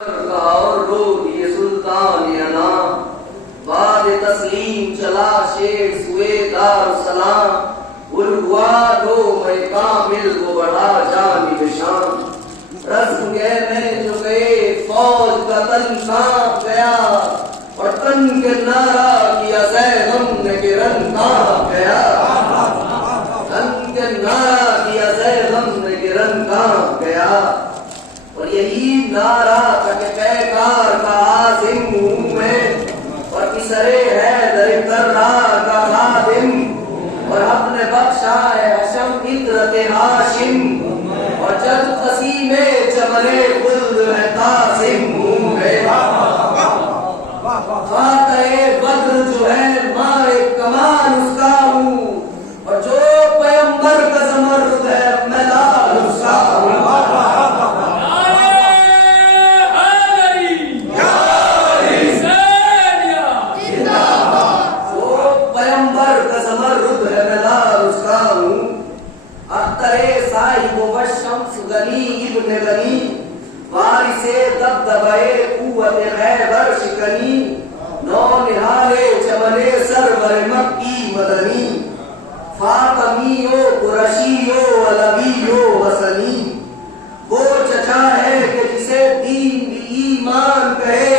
اور رو دیے سلطان انام بعد تسلیم چلا شیر سوئے دار سلام گل ہوا دو میں کامل کو بڑھا جانب شان رزم گئے میں جو گئے فوج کا تن کانپ گیا اور تن کے نعرہ کیا زیغم نے کہ رن کانپ گیا تن کے نعرہ کیا زیغم نے کہ رن کانپ گیا اور یہی نعرہ تک پیکار کا عازم ہوں میں اور کسرے حیدر کرار کا خادم اور اپنے بخشا ہے حشم فطرت ہاشم اور جب قسیم چمرے خلد ہے قاسم ہوں میں فاتح بدر جو ہے ماہ کمان اس کا ہوں اور جو پیمبر کا زمرد ہے میں لال اس کا ہوں ابن غنی وارث دبدبائے قوت خیبر شکنی نو نہال چمن سرور مکی مدنی فاطمی و قرشی و علوی و حسنی وہ چچا ہے کہ جسے دین بھی ایمان کہے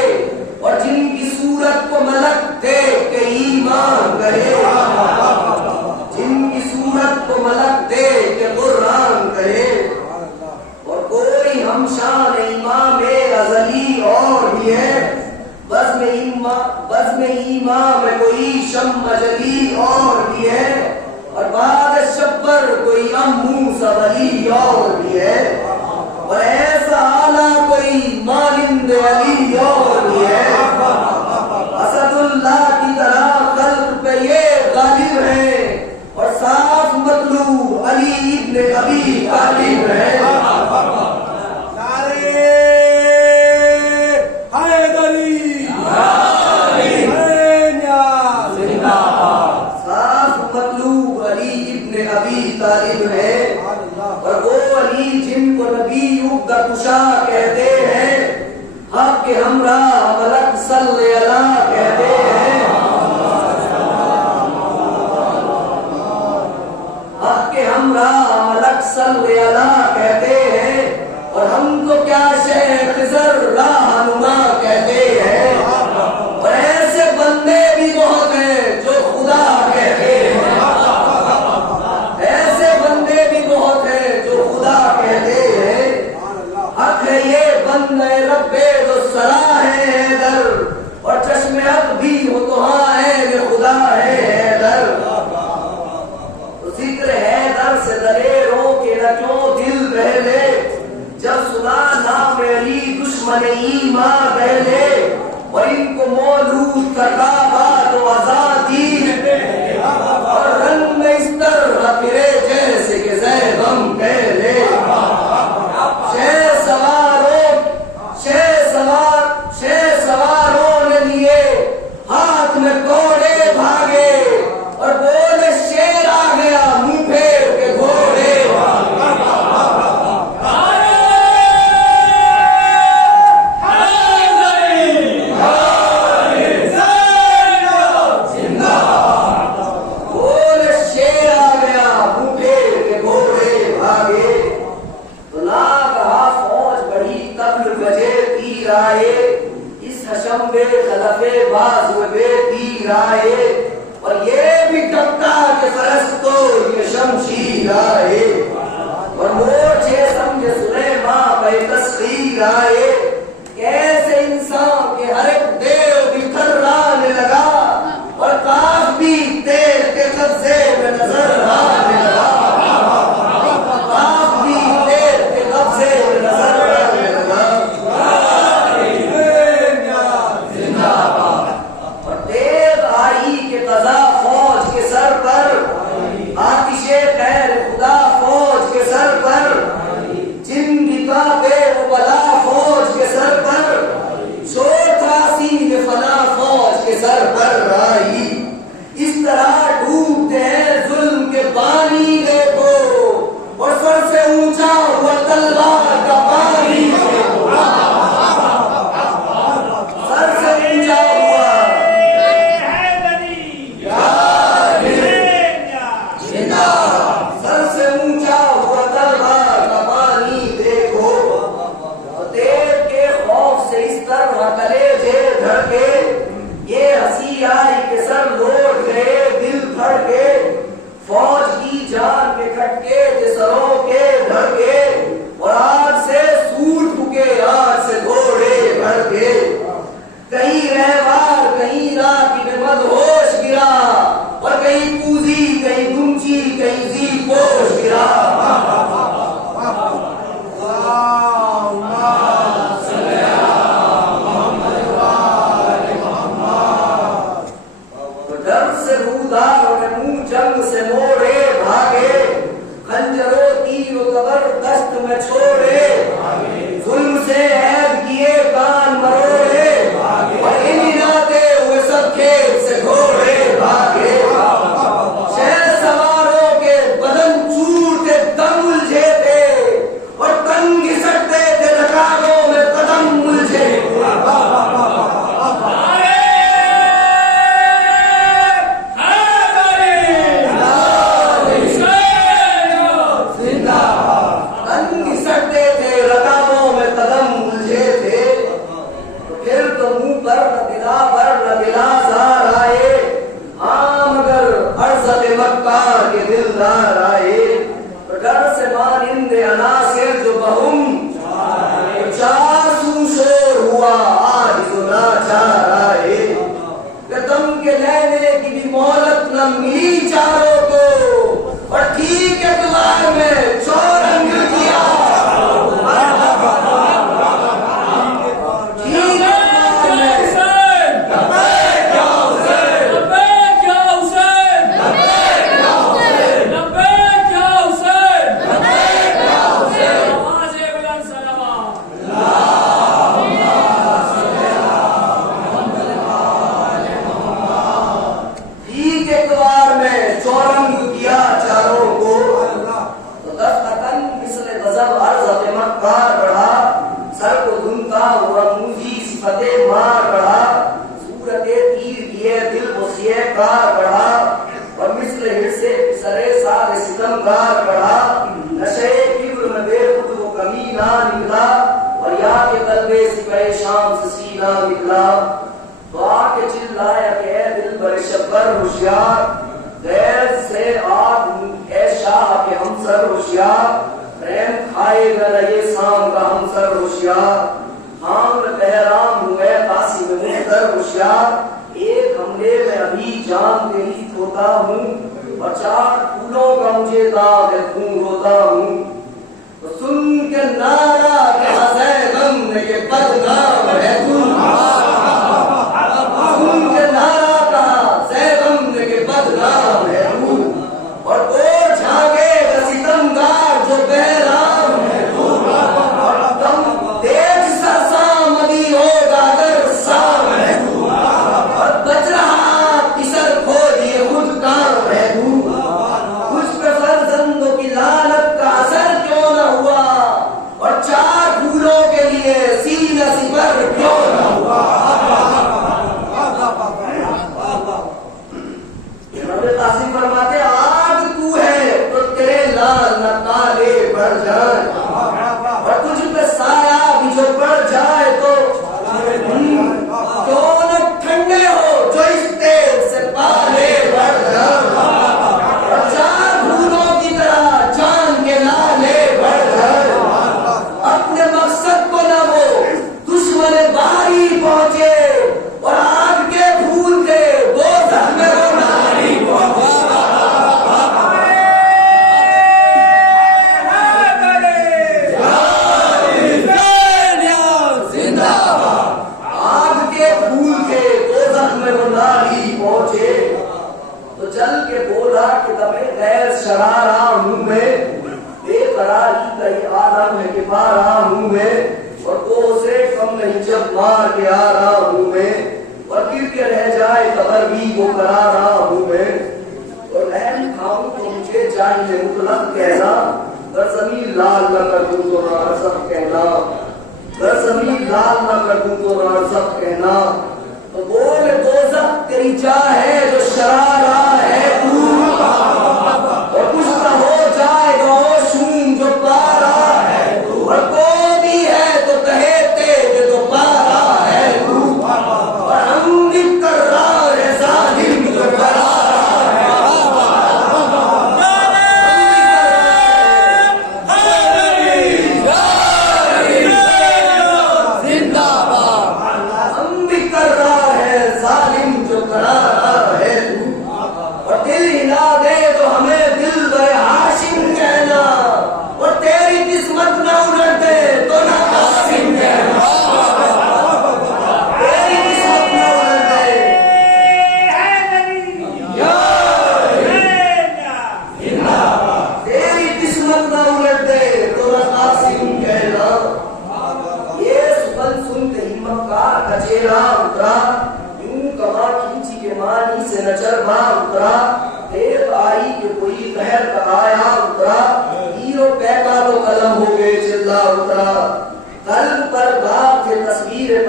اور جن کی صورت کو ملک دیکھ کے ایمان کہے جن کی صورت کو ملک دیکھ کے قرآن کہے ہم شان امام ازلی اور بھی ہے بزم امام کوئی شم جلی اور بھی ہے اور بعد شبر کوئی امو سبلی اور بھی ہے اور ایسا آلہ کوئی مانند علی اور بھی ہے اسد اللہ کی طرح خلق پہ یہ غالب ہے اور صاف مطلوب علی ابن ابی طالب ہے طالب ہے اور وہ علی جن کو نبی عقدہ کشا کہتے ہیں حق کے ہمراہ ملک صلی اللہ کہتے ہیں حق کے ہمراہ ملک صلی اللہ کہتے ہیں اور ہم کو کیا شیخ خضر راہنما کہتے ہیں اور ایسے بندے بھی بہت ہیں جو خدا کہتے ہیں رب دو سرا ہے حیدر اور چشم حق بھی ہو تو ہاں ہے خدا ہے حیدر ذکر حیدر سے دلیروں کے نہ کیوں دل بہلے جب سنا نام علی دشمن ایمان بہلے اور ان کو مولود کا کعبہ تو آزادی اور رنگ میں اس طرح پھرے جیسے کہ زیغم پہلے سواروں نے لیے ہاتھ میں گھوڑے بھاگے اور بولے شیر آ گیا منہ پھیر کے گھوڑے بولے شیر آ گیا منہ پھیر کے گھوڑے بھاگے تو نہ کہا فوج بڑی قبل بجے تیر آئے حشم بے خلف باز بے تیر آئے اور یہ بھی ڈبتا کہ فرس تو یہ شمشیر آئے اور مورچے سمجھے سلیمان بے تسخیر آئے کیسے انسان کے ہر ایک دیو بھی تھرانے لگا اور کاف بھی تیز کے قبضے میں نظر آنے لگا کاف بھی تیز کے قبضے میں نظر آنے لگا فوج کے سر پر آتش خیر خدا فوج کے سر پر جن کی بلا فوج کے دلدار آئے ڈر سے مانند عناصر جو بہم چار سو شور ہوا آج تو ناچار آئے قدم کے لینے کی بھی مہلت نہ ملی چاروں کو اور ٹھیک اعتبار میں چورنگ کیا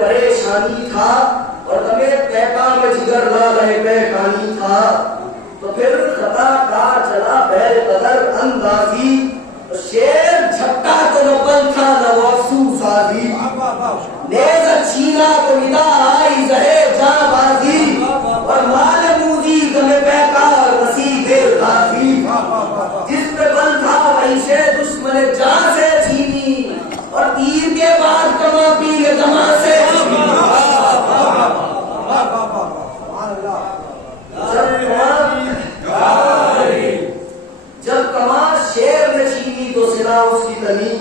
پریشانی تھا اور تمہیں پیغام جگر لا رہے پیغانی تھا تو پھر خطا کار چلا بہر قدر اندازی شیر جھٹکا تو نہ بل تھا نہ وہ افسوس آدھی نیز چھینا تو ندا آئی زہے جاں بازی اور مال موزی تمہیں پیکار نصیب دیر غازی جہاں سے چھینی اور تیر کے بعد کما پیر کما سے جب کما شیر نے چھینی تو سنا اس کی تنی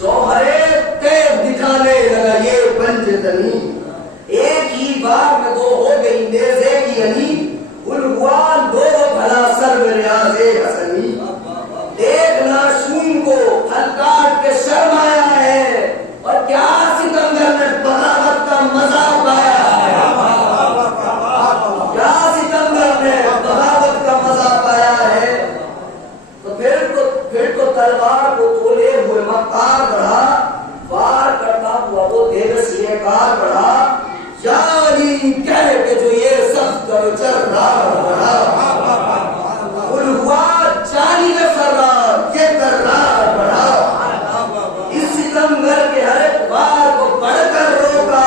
جوہرے تیب دکھانے لگا یہ پنج تنی ایک ہی بار میں دو ہو گئی نیزے کی انی گل ہوا دو بھلا سر میں ریاض حسنی دیکھنا شون کو ہل کاٹ کے شرم آیا ہے اور کیا ستمگر نے بغاوت کا مزہ پایا ہے کیا ستمگر نے بغاوت کا مزہ پایا ہے تو پھر تو تلوار کو تولے ہوئے مکار بڑھا وار کرتا ہوا وہ دیوس یہ کار بڑھا یاری کہہ کے جو یہ سب کرو چل رہا بڑھا گل ہوا چالی میں فرار یہ کر رہا بڑھا اس ستمگر کے ہر ایک وار کو بڑھ کر روکا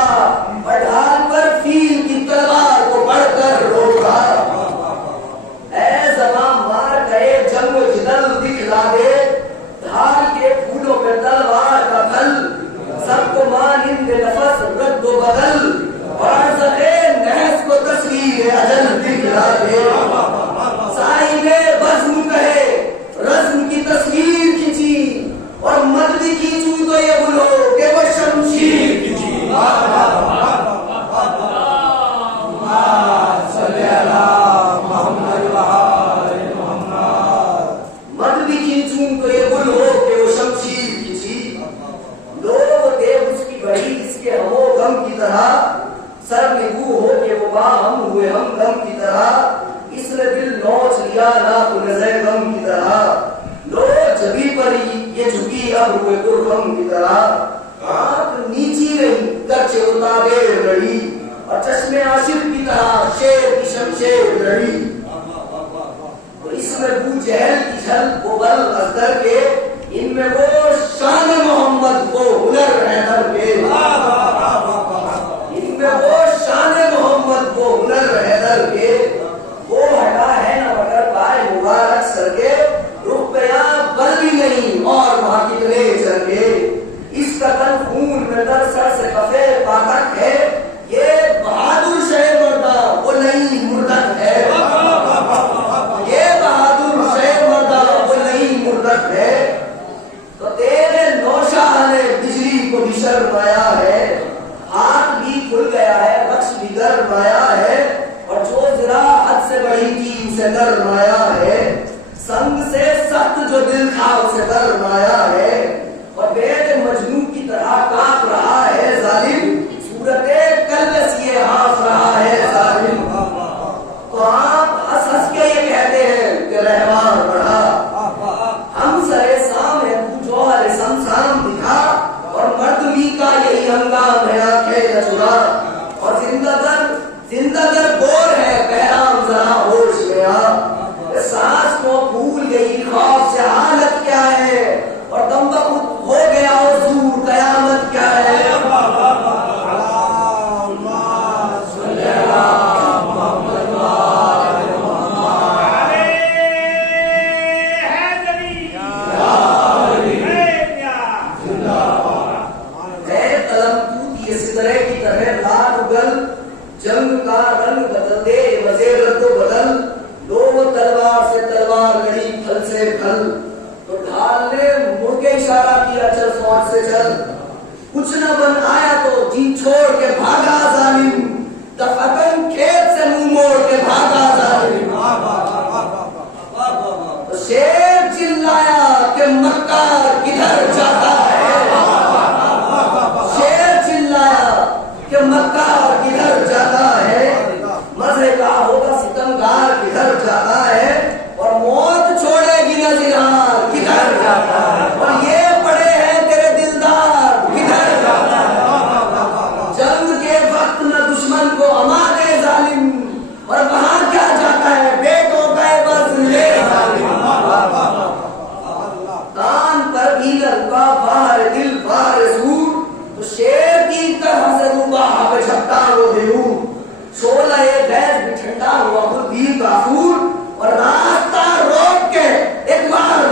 پڑھال پر فیل کی تلوار کو بڑھ کر روکا اے زبان مار گئے جنگ و جدل دکھلا دے دھار کے پھولوں پہ تلوار کا پھل سب کو مانند نفس رد و بدل اور عرضے نحس کو تصویر اجل دکھلا دے صاحب بزم کہے رزم کی تصویر کھینچی اور مد بھی کھینچوں تو یہ بولو کہ وہ شمشیر کھینچی مد بھی کھینچوں تو یہ بولو کہ وہ شمشیر کھینچی لوگ دیو اس کی بڑی اس کے ہم و غم کی طرح سر نگو ہو کے وہ باہم ہوئے ہم غم کی طرح اس نے دل نوچ لیا نہ تو نظر غم کی طرح لو جبھی پر یہ جھکی اب ہوئے غم کی طرح آنکھ نیچی رہی گرچہ اتارے رڑی اور چشمے عاشق کی طرح شیر کی شمشیر لڑی اور اس میں بو جہل کی جھل کو بل ازدر کے ان میں وہ شان محمد کو ہنر حیدر کے ان میں وہ شان محمد کو ہنر حیدر کے وہ ہٹا ہے نہ مگر پائے مبارک سر کے رخ پہ یہاں بل بھی نہیں اور وہاں کتنے چل کے اس کا تن خون میں در سر سے کفے پاکت ہے یہ بہادر شہر مردہ وہ نہیں مردت ہے یہ بہادر شہر مردہ وہ نہیں مردت ہے تو تیرے نوشاہ نے بجلی کو بھی شرمایا ہے ہاتھ بھی کھل گیا ہے رقص بھی گرمایا ہے اور جو ذرا حد سے بڑی تھی اسے گرمایا ہے سنگ سے سخت جو دل تھا اسے گرمایا ہے اور بیٹ مجنون کی طرح کاپ رہا ہے ظالم صورت قلب یہ ہاف رہا ہے ظالم تو آپ ہنس ہنس کے یہ کہتے ہیں کہ رہوار بڑھا ہم سرے سام ہے تو جوہر سمسام دکھا اور مردمی کا یہی ہنگام ہے آنکھیں نہ چرا اور زندہ در بور ہے بہرام ذرا ہوش میں آ سانس کو بھول گئی خوف سے حالت کیا ہے اور دم بخود ہو گیا حضور قیامت کیا ہے جنگ کا رنگ بدل دے وزیر رد و بدل لوگ تلوار سے تلوار لڑی پھل سے پھل تو ڈھال نے مڑ کے اشارہ کیا چل فوج سے چل کچھ نہ بن آیا تو جی چھوڑ کے بھاگا ظالم دفعتن کھیت سے منہ موڑ کے بھاگا ظالم تو شیر چلایا کہ مکہ کدھر جاتا ہے شیر چلایا کہ مکہ کدھر جاتا ہے مزے کا ہوگا ستمگار کدھر جاتا ہے اور موت چھوڑے گی نہ زنہار کدھر جاتا ہے اور یہ پڑے ہیں تیرے دلدار کدھر جاتا ہے جنگ کے وقت نہ دشمن کو اما دے ظالم اور وہاں کیا جاتا ہے بیٹوں کا بس لے ظالم کان پر بھی لگا باہر دل بار زور تو شیر کی طرح سے روباہ پہ چھپتا وہ دیو شولہ غیظ بھی ٹھنڈا ہوا خود بھی کافور اور راستہ روک کے ایک بار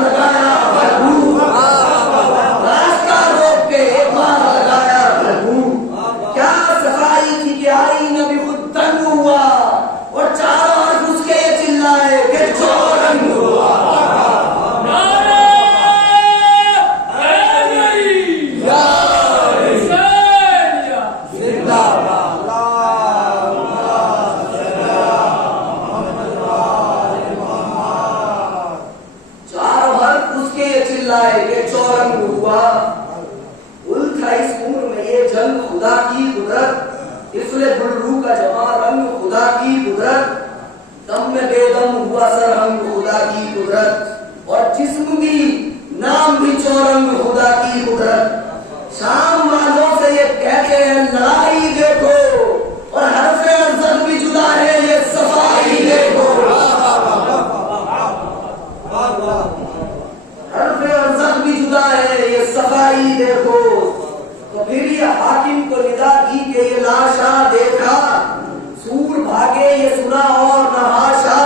خدا کی قدرت، اس نے گلرو کا جمع رنگ خدا کی قدرت، دم میں بے دم ہوا سرہنگ خدا کی قدرت، اور جسم بھی نام بھی چورنگ خدا کی قدرت۔ شام والوں سے یہ کہتے ہیں لڑائی دیکھو، اور حرف ارزق بھی جدا ہے یہ صفائی دیکھو، حرف ارزق بھی جدا ہے یہ صفائی دیکھو۔ تو پھر یہ حاکم کو ندا کی کہ یہ لاشا دیکھا، سور بھاگے یہ سنا اور نہ ہاشا،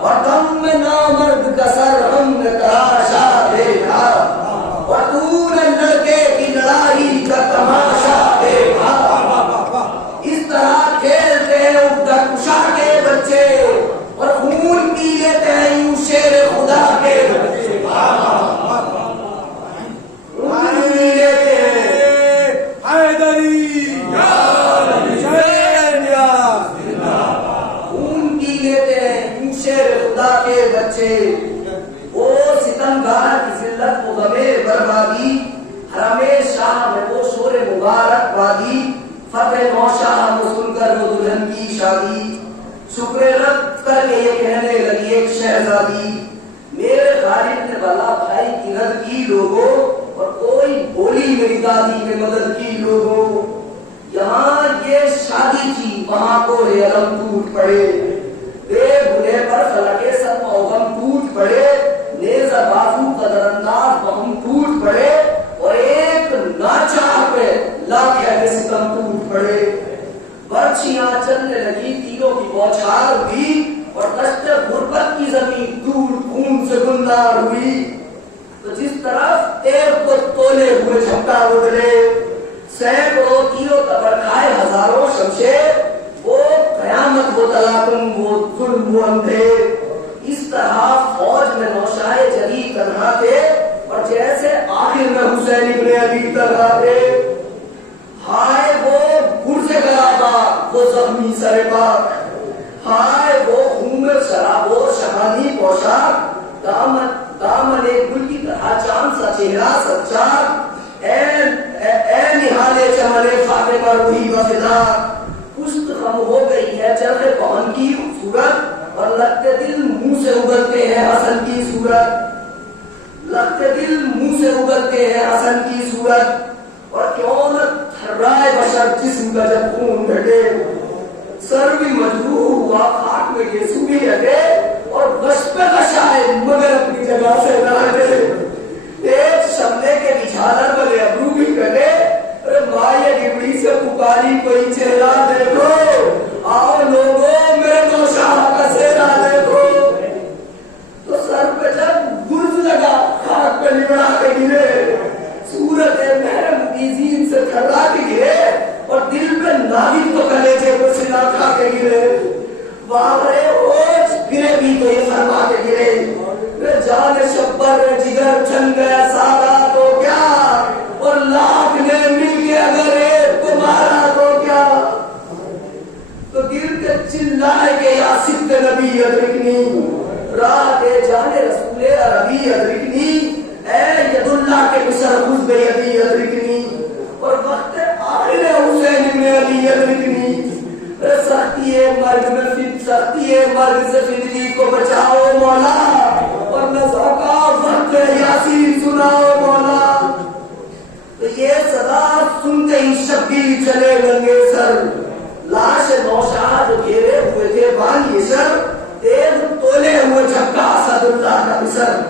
اور دم میں نامرد کا سر ہم نے تراشا دیکھا، اور دور لڑکے کی لڑائی کا تماشا دیکھا۔ اس طرح کھیلتے ہیں اگتا کشا کے بچے، اور خون پی لیتے ہیں یوں شیر خدا کے بچے، خون پی لیتے ہیں حیدری خون پی لیتے ہیں یوں شیر خدا کے بچے۔ وہ ستمگار کی ذلت و غمِ بربادی، حرم شاہ میں وہ شور مبارک بادی، فتح نوشاہ میں سن کر وہ دلہن کی شادی، شکر رب کر کے یہ کہنے لگی ایک شہزادی، میرے غالب نے بلا بھائی کی رد کی لوگوں، اور کوئی بولی میری دادی نے مدد کی لوگوں۔ یہاں یہ شادی تھی وہاں کو علم ٹوٹ پڑے، بے بھلے پر فلکے سب غم ٹوٹ پڑے، نیزہ بازو قدر انداز بہم ٹوٹ پڑے، اور ایک ناچار پہ لاکھ ہے ستم ٹوٹ پڑے۔ برچیاں چلنے لگی، تیروں کی بوچھار ہوئی، اور دشت غربت کی زمین دور خون سے گلزار ہوئی۔ تو جس طرف تیر کو تولے ہوئے جھپٹا بدلے، سینکڑوں تیروں تبر کھائے ہزاروں شمشیر، وہ قیامت وہ تلاقم وہ ظلم وہ اندھے۔ اس طرح فوج میں نوشاہ جلی تنہا تھے، اور جیسے آخر میں حسین ابن علی تنہا تھے۔ ہائے وہ گرز گلابا وہ زخمی سر پاک، ہائے وہ خون شراب و شہانی پوشاک، دامن ایک گل کی طرح چاند سا چہرہ سچا، اے نہالے چمنے فاطمہ روحی وفدا، پشت خم ہو گئی ہے چرخ پہن کی خوبصورت، اور لگتے دل منہ سے اگلتے ہیں حسن کی صورت، لگتے دل منہ سے اگلتے ہیں حسن کی صورت، اور کیوں نہ تھرائے بشر جسم کا جب خون گھٹے، سر بھی مجروح ہوا خاک میں گیسو بھی ہٹے، اور غش پہ غش آئے مگر اپنی جگہ سے نہ ہٹے، ایک شملے کے بچھالر بلے ابرو بھی کٹے، ارے مائے گبڑی سے پکاری کوئی چہرہ دیکھو، آؤ لوگوں میرے نوشاہ کا چہرہ دیکھو۔ تو سر پہ جب گرز لگا خاک پہ لبڑا کے گرے، صورت محرم بیزین سے تھرا کے گرے، اور دل پہ ناوی تو کلیجے کو سلا کھا کے گرے، واغرے اوچ گرے بھی تو یہ فرما کے گرے، جان شبر جگر چھن گیا سارا تو کیا، اور لاکھ نے مل کے اگر ایک کو مارا تو کیا۔ تو گر کے چلائے کہ یا صدق نبی ادرکنی، راہ دے جانے رسول عربی ادرکنی، اے ید اللہ کے مصر خود بیدی ادرکنی، اور وقت آخر حسین ابن علی ادرکنی، سختی مرگ میں سختی مرگ سے زندگی کو بچاؤ مولا، اور نزا کا وقت یاسین سناؤ مولا۔ تو یہ صدا سنتے ہی شبیر چلے گنگے سر، لاش نوشاہ جو گھیرے ہوئے تھے بانی سر، تیز تولے ہوئے جھپکا اسد اللہ کا مصر،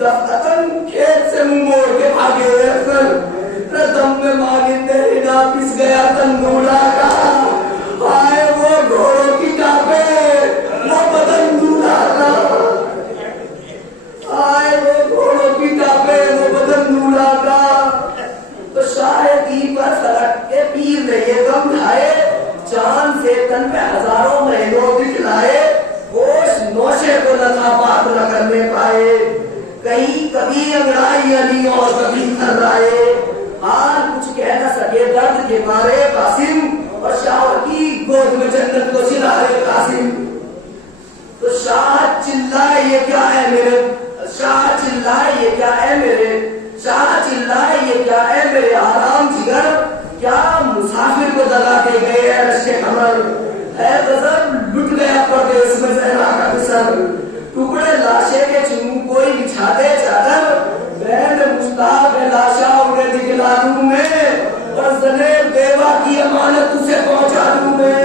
دفتن کھیت سے منہ موڑ کے بھاگے ہوئے سر، دم میں مانندے ہنا پس گیا تندولا کا، آئے وہ گھوڑوں کی ٹاپے وہ بدن دھولا کا، آئے وہ گھوڑوں کی ٹاپے وہ بدن دھولا کا۔ تو شاہدی پر سڑک کے پیر نے یہ غم ڈھائے، چاند سے تن پہ ہزاروں مہینوں دکھلائے، گوشت نوشے کو لطافات نہ کرنے پائے، کہیں کبھی انگڑائی علی اور کبھی تھرائے، حال کچھ کہہ نہ سکے درد کے مارے قاسم، اور شاہ کی گود میں جنت کو چلائے قاسم۔ تو شاہ چلائے یہ کیا ہے میرے، شاہ چلائے یہ کیا ہے میرے، شاہ چلائے یہ کیا ہے میرے آرام جگر، کیا مسافر کو دگا کے گئے ہیں رشک کمر، اے غضب لٹ گیا پردیس میں زہرا کا بسر، ٹکڑے لاشے کے چنوں کوئی بچھا دے چادر، بہن مشتاق لاشا انہیں دکھلا دوں میں، اور زنیب بیوہ کی امانت اسے پہنچا دوں میں۔